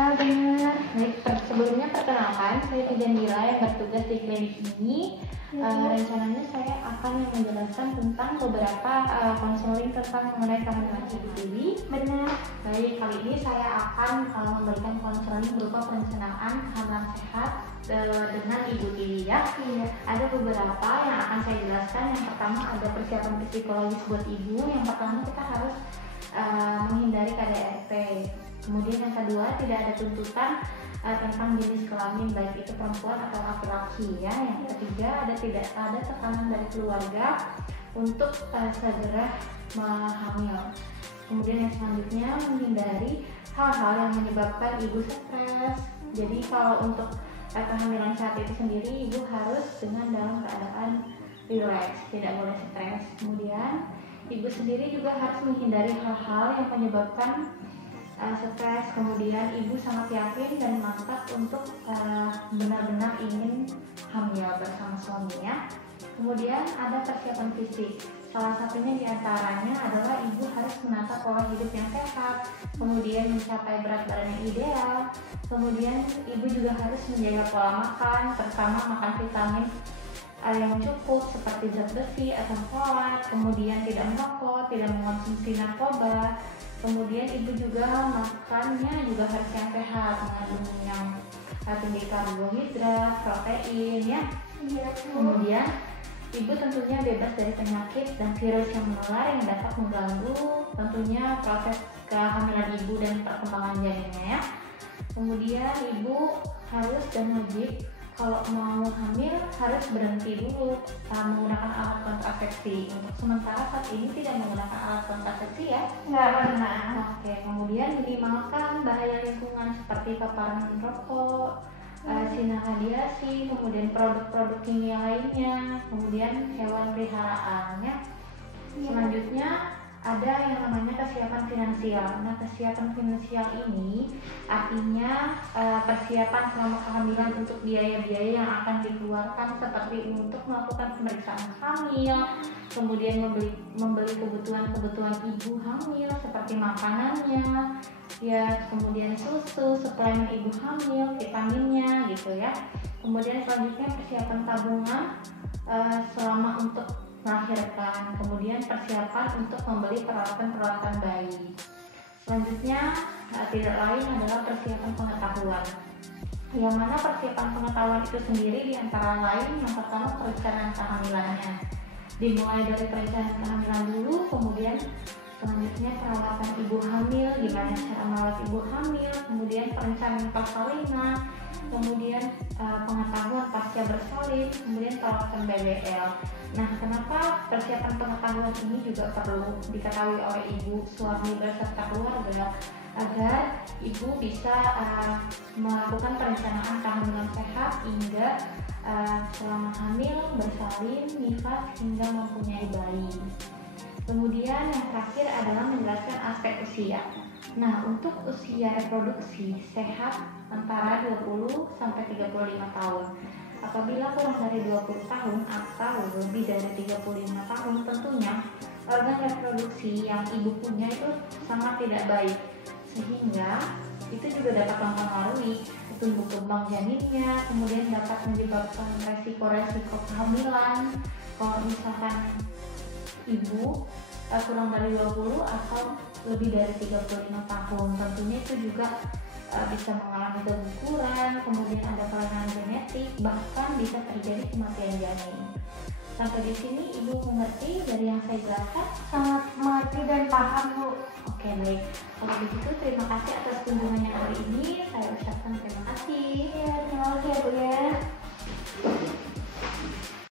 Iya benar. Baik, sebelumnya perkenalkan, saya Tijandira yang bertugas di klinik ini. Rencananya saya akan menjelaskan tentang beberapa konseling tentang mengenai kehamilan ibu tiri. Benar. Baik, kali ini saya akan memberikan konseling berupa perencanaan kehamilan sehat dengan ibu tiri ya. Iya. Ada beberapa yang akan saya jelaskan. Yang pertama ada persiapan psikologis buat ibu. Yang pertama kita harus menghindari KDRT. Kemudian yang kedua, tidak ada tuntutan tentang jenis kelamin baik itu perempuan atau laki-laki ya. Yang ketiga, tidak ada tekanan dari keluarga untuk segera hamil. Kemudian yang selanjutnya, menghindari hal-hal yang menyebabkan ibu stres. Jadi kalau untuk kehamilan saat itu sendiri, ibu harus dalam keadaan rileks, tidak boleh stres. Kemudian ibu sendiri juga harus menghindari hal-hal yang menyebabkan stres. Kemudian ibu sangat yakin dan mantap untuk benar-benar ingin hamil bersama suaminya. Kemudian ada persiapan fisik. Salah satunya diantaranya adalah ibu harus menata pola hidup yang sehat, kemudian mencapai berat badan yang ideal. Kemudian ibu juga harus menjaga pola makan, terutama makan vitamin yang cukup seperti zat besi atau folat. Kemudian tidak merokok, tidak mengonsumsi narkoba. Kemudian ibu juga makannya juga harus yang sehat, mengandung yang tinggi karbohidrat, protein ya. Kemudian ibu tentunya bebas dari penyakit dan virus yang menular yang dapat mengganggu tentunya proses kehamilan ibu dan perkembangan janinnya ya. Kemudian ibu harus dan wajib kalau mau hamil harus berhenti dulu menggunakan alat kontrasepsi. Untuk sementara saat ini tidak menggunakan alat kontrasepsi ya. Nggak pernah. Oke, kemudian minimalkan bahaya lingkungan seperti paparan rokok, sinar radiasi, kemudian produk-produk kimia lainnya, kemudian hewan peliharaan ya. Selanjutnya ada yang namanya kesiapan finansial. Nah, kesiapan finansial ini artinya persiapan selama kehamilan untuk biaya-biaya yang akan dikeluarkan seperti untuk melakukan pemeriksaan hamil, kemudian membeli kebutuhan ibu hamil seperti makanannya, ya, kemudian susu, suplemen ibu hamil, vitaminnya gitu ya. Kemudian selanjutnya persiapan tabungan selama untuk melahirkan, kemudian persiapan untuk membeli peralatan bayi. Selanjutnya tidak lain adalah persiapan pengetahuan. Yang mana persiapan pengetahuan itu sendiri diantara lain yang pertama perencanaan kehamilannya. Dimulai dari perencanaan kehamilan dulu, kemudian selanjutnya perawatan ibu hamil, gimana cara merawat ibu hamil, kemudian perencanaan persalinan, kemudian pengetahuan pasca bersalin, kemudian perawatan BBL. Nah, kenapa persiapan pengetahuan ini juga perlu diketahui oleh ibu, suami, beserta keluarga agar ibu bisa melakukan perencanaan kehamilan sehat hingga selama hamil, bersalin, nifas hingga mempunyai bayi. Kemudian yang terakhir adalah menjelaskan aspek usia. Nah, untuk usia reproduksi sehat antara 20 sampai 35 tahun. Apabila kurang dari 20 tahun atau lebih dari 35 tahun, tentunya organ reproduksi yang ibu punya itu sangat tidak baik, sehingga itu juga dapat mempengaruhi tumbuh kembang janinnya, kemudian dapat menyebabkan resiko kehamilan. Kalau misalkan ibu kurang dari 20 atau lebih dari 35 tahun, tentunya itu juga bisa mengalami keguguran, kemudian ada kelainan genetik, bahkan bisa terjadi kematian janin. Sampai di sini ibu mengerti dari yang saya jelaskan? Sangat mengerti dan paham, Bu. Oke, baik. Kalau begitu terima kasih atas kunjungannya hari ini. Saya ucapkan terima kasih. Iya, terima kasih ya, Bu ya.